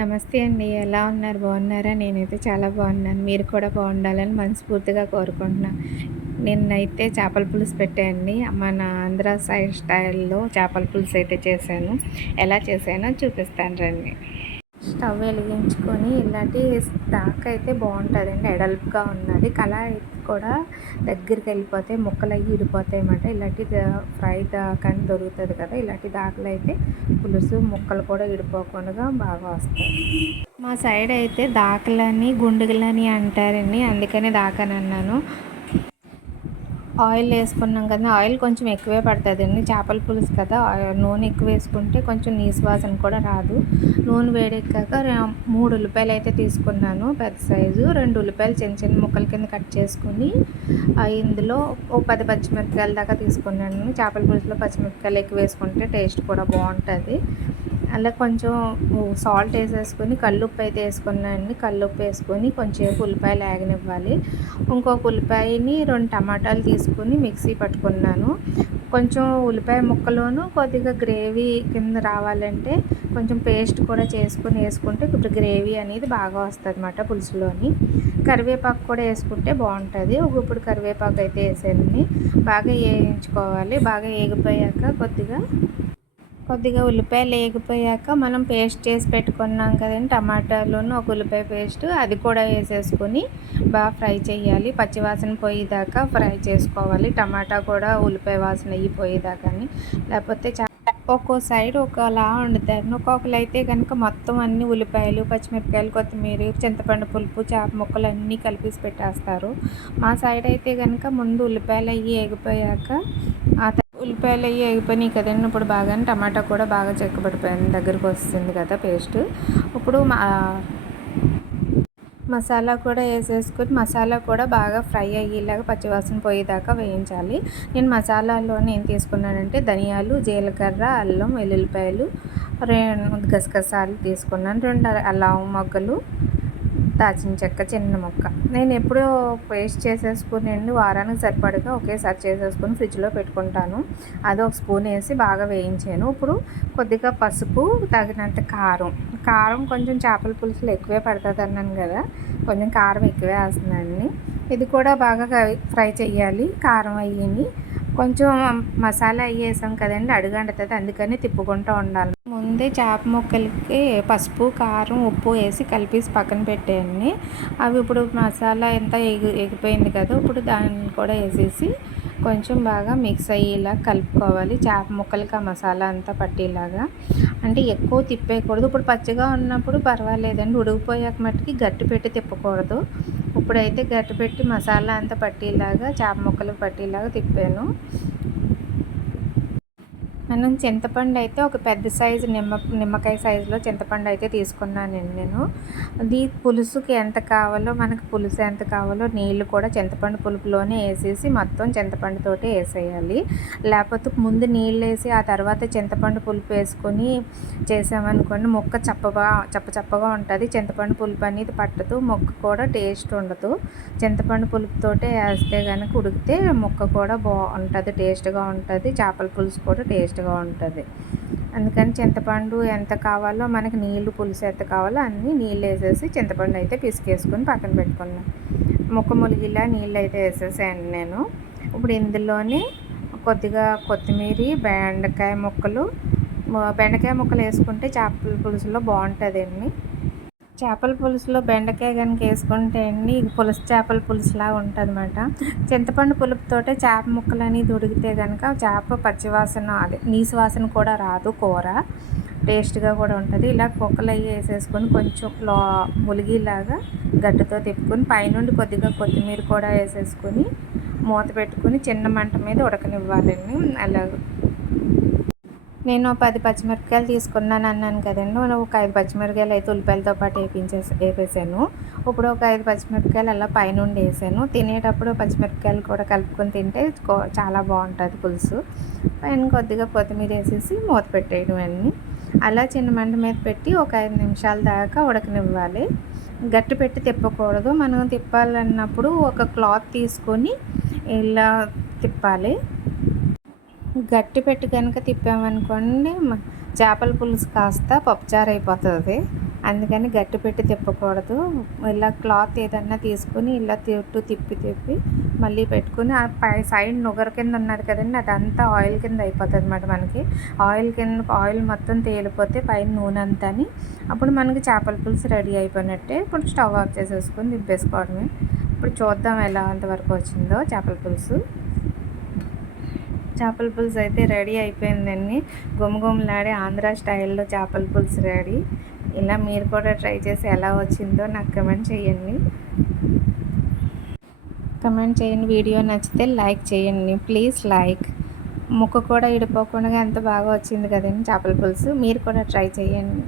నమస్తే అండి. ఎలా ఉన్నారు? బాగున్నారా? నేనైతే చాలా బాగున్నాను. మీరు కూడా బాగుండాలని మనస్ఫూర్తిగా కోరుకుంటున్నా. నిన్నైతే చేపల పులుసు పెట్టానండి. మన ఆంధ్ర సైడ్ స్టైల్‌లో చేపల పులుసు అయితే చేశాను. ఎలా చేశానో చూపిస్తాను రండి. స్టవ్ వెలిగించుకొని ఇలాంటి దాకైతే బాగుంటుందండి. ఎడల్పుగా ఉన్నది కళాయి కూడా దగ్గరికి వెళ్ళిపోతే ముక్కలు అవి ఇడిపోతాయి అన్నమాట. ఇలాంటి ఫ్రై దాకా దొరుకుతుంది కదా, ఇలాంటి దాకలు అయితే పులుసు ముక్కలు కూడా ఇడిపోకుండా బాగా వస్తాయి. మా సైడ్ అయితే దాకలని గుండుగులని అంటారండి, అందుకనే దాకని అన్నాను. ఆయిల్ వేసుకున్నాం కదా, ఆయిల్ కొంచెం ఎక్కువే పడుతుందండి. చేపల పులుసు కదా, నూనె ఎక్కువ వేసుకుంటే కొంచెం నీసు వాసన కూడా రాదు. నూనె వేడెక్కాక 3 ఉల్లిపాయలు అయితే తీసుకున్నాను, పెద్ద సైజు. 2 ఉల్లిపాయలు చిన్న చిన్న ముక్కల కింద కట్ చేసుకుని ఇందులో ఓ 10 పచ్చిమిరపకాయల దాకా తీసుకున్నాను. చేపల పులుసులో పచ్చిమిరపకాయలు ఎక్కువ వేసుకుంటే టేస్ట్ కూడా బాగుంటుంది. అలా కొంచెం సాల్ట్ వేసేసుకొని కల్లుప్పు అయితే వేసుకున్నానండి. కల్లుప్పు వేసుకొని కొంచెంసేపు ఉల్లిపాయలు వేగనివ్వాలి. ఇంకొక ఉల్లిపాయని 2 టమాటాలు తీసుకుని మిక్సీ పట్టుకున్నాను. కొంచెం ఉల్లిపాయ ముక్కలోను కొద్దిగా గ్రేవీ కింద రావాలంటే కొంచెం పేస్ట్ కూడా చేసుకుని వేసుకుంటే ఇప్పుడు గ్రేవీ అనేది బాగా వస్తుంది అన్నమాట పులుసులోని. కరివేపాకు కూడా వేసుకుంటే బాగుంటుంది. ఇప్పుడు కరివేపాకు అయితే వేసాను. బాగా వేయించుకోవాలి. బాగా వేగిపోయాక కొద్దిగా ఉల్లిపాయలు వేగిపోయాక మనం పేస్ట్ చేసి పెట్టుకున్నాం కదండి, టమాటాలోను ఒక ఉల్లిపాయ పేస్ట్, అది కూడా వేసేసుకొని బాగా ఫ్రై చేయాలి. పచ్చివాసన పోయేదాకా ఫ్రై చేసుకోవాలి. టమాటా కూడా ఉల్లిపాయ వాసన పోయేదాకాని, లేకపోతే ఒక్కో సైడ్ ఒకలా వండుతారు. ఒక్కొక్కరు అయితే కనుక మొత్తం అన్ని ఉల్లిపాయలు, పచ్చిమిరపకాయలు, కొత్తిమీర, చింతపండు పులుపు, చేప ముక్కలు అన్నీ కలిపేసి పెట్టేస్తారు. మా సైడ్ అయితే కనుక ముందు ఉల్లిపాయలు అవి వేగిపోయాక ఉల్లిపాయలు అవి వేగిపోయినాయి కదండి, ఇప్పుడు బాగా టమాటా కూడా బాగా చెక్కబడిపోయింది, దగ్గరకు వస్తుంది కదా పేస్ట్. ఇప్పుడు మసాలా కూడా వేసేసుకొని మసాలా కూడా బాగా ఫ్రై అయ్యేలాగా పచ్చివాసన పోయేదాకా వేయించాలి. నేను మసాలాలో ఏం తీసుకున్నానంటే ధనియాలు, జీలకర్ర, అల్లం వెల్లుల్లిపాయలు, 2 గసగసాలు తీసుకున్నాను, 2 లవంగ మొగ్గలు, దాచిన చెక్క చిన్న ముక్క. నేను ఎప్పుడూ పేస్ట్ చేసేసుకుని వారానికి సరిపడగా ఒకేసారి చేసేసుకుని ఫ్రిడ్జ్లో పెట్టుకుంటాను. అది ఒక స్పూన్ వేసి బాగా వేయించాను. ఇప్పుడు కొద్దిగా పసుపు, తగినంత కారం కొంచెం చేపల పులుసులో ఎక్కువే పడుతుంది అన్నాను కదా, కొంచెం కారం ఎక్కువే వేస్తున్నాను. ఇది కూడా బాగా ఫ్రై చేయాలి. కారం అయ్యి కొంచెం మసాలా వేసాం కదండి, అడుగంటుతుంది, అందుకని తిప్పుకుంటూ ఉండాలి. ముందే చేప ముక్కలకి పసుపు, కారం, ఉప్పు వేసి కలిపేసి పక్కన పెట్టేయండి. అవి ఇప్పుడు మసాలా ఎంత ఎగిపోయింది కదా, ఇప్పుడు దాన్ని కూడా వేసేసి కొంచెం బాగా మిక్స్ అయ్యేలా కలుపుకోవాలి. చేప ముక్కలకి ఆ మసాలా అంతా పట్టేలాగా, అంటే ఎక్కువ తిప్పేయకూడదు. ఇప్పుడు పచ్చిగా ఉన్నప్పుడు పర్వాలేదండి, ఉడికిపోయాక మట్టుకి గట్టి పెట్టి తిప్పకూడదు. ఇప్పుడైతే గట్టి పెట్టి మసాలా అంతా పట్టేలాగా, చేప ముక్కలకు పట్టేలాగా తిప్పాను. మనం చింతపండు అయితే ఒక పెద్ద సైజు నిమ్మకాయ సైజులో చింతపండు అయితే తీసుకున్నానండి నేను. అది పులుసుకి ఎంత కావాలో, మనకు పులుసు ఎంత కావాలో నీళ్ళు కూడా చింతపండు పులుపులోనే వేసేసి మొత్తం చింతపండుతోటే వేసేయాలి. లేకపోతే ముందు నీళ్ళు వేసి ఆ తర్వాత చింతపండు పులుపు వేసుకొని చేసామనుకోండి, ముక్క చప్పగా ఉంటుంది. చింతపండు పులుపు అనేది పట్టదు, ముక్క కూడా టేస్ట్ ఉండదు. చింతపండు పులుపుతోటే వేస్తే కనుక ఉడికితే ముక్క కూడా బాగుంటుంది, టేస్ట్గా ఉంటుంది. చేపల పులుసు కూడా టేస్ట్గా ఉంటుంది. అందుకని చింతపండు ఎంత కావాలో మనకి, నీళ్ళు పులుసు ఎంత కావాలో అన్నీ నీళ్ళు వేసేసి చింతపండు అయితే పిసికేసుకొని పక్కన పెట్టుకున్నాను. ముక్క ములిగిలా నీళ్ళు అయితే వేసేసాను నేను. ఇప్పుడు ఇందులోనే కొద్దిగా కొత్తిమీర, బెండకాయ ముక్కలు వేసుకుంటే చేపల పులుసులో బాగుంటుందండి. చేపల పులుసులో బెండకాయ కనుక వేసుకుంటే అండి పులుసు చేపల పులుసులా ఉంటుంది అన్నమాట. చింతపండు పులుపుతోటే చేప ముక్కలు అనేది ఉడికితే కనుక చేప పచ్చివాసన, అదే నీసు వాసన కూడా రాదు, కూర టేస్ట్గా కూడా ఉంటుంది. ఇలా కుక్కలు అవి వేసేసుకొని కొంచెం ములిగిలాగా గడ్డతో తిప్పుకొని పైనుండి కొద్దిగా కొత్తిమీర కూడా వేసేసుకొని మూత పెట్టుకుని చిన్న మంట మీద ఉడకనివ్వాలండి. అలాగ నేను 10 పచ్చిమిరపకాయలు తీసుకున్నాను అన్నాను కదండి, ఒక 5 పచ్చిమిరపకాయలు అయితే ఉల్లిపాయలతో పాటు వేపేసాను. ఇప్పుడు ఒక 5 పచ్చిమిరపకాయలు అలా పైనుండి వేసాను. తినేటప్పుడు పచ్చిమిరపకాయలు కూడా కలుపుకొని తింటే చాలా బాగుంటుంది పులుసు. పైన కొద్దిగా కొత్తిమీర వేసేసి మూత పెట్టేయడం అన్నీ. అలా చిన్న మంట మీద పెట్టి ఒక 5 నిమిషాల దాకా ఉడకనివ్వాలి. గట్టి పెట్టి తిప్పకూడదు. మనం తిప్పాలన్నప్పుడు ఒక క్లాత్ తీసుకొని ఇలా తిప్పాలి. గట్టి పెట్టి కనుక తిప్పామనుకోండి చేపల పులుసు కాస్త పప్పుచారు అయిపోతుంది. అందుకని గట్టి పెట్టి తిప్పకూడదు. ఇలా క్లాత్ ఏదన్నా తీసుకొని ఇలా తిప్పి మళ్ళీ పెట్టుకుని ఆ పై సైడ్ నుగరు కింద ఉన్నది కదండి, అదంతా ఆయిల్ కింద అయిపోతుంది అన్నమాట. మనకి ఆయిల్ మొత్తం తేలిపోతే పైన నూనె అంతా అప్పుడు మనకి చేపల పులుసు రెడీ అయిపోయినట్టే. ఇప్పుడు స్టవ్ ఆఫ్ చేసేసుకొని దింపేసుకోవడమే. ఇప్పుడు చూద్దాం ఎలా అంతవరకు వచ్చిందో చేపల పులుసు. చేపల పులుసు అయితే రెడీ అయిపోయిందండి. గుమగుమలాడే ఆంధ్ర స్టైల్లో చేపల పులుసు రెడీ. ఇలా మీరు కూడా ట్రై చేసి ఎలా వచ్చిందో నాకు కమెంట్ చేయండి. వీడియో నచ్చితే లైక్ చేయండి, ప్లీజ్ లైక్. ముక్క కూడా ఇడిపోకుండా ఎంత బాగా వచ్చింది కదండి చేపల పులుసు. మీరు కూడా ట్రై చేయండి.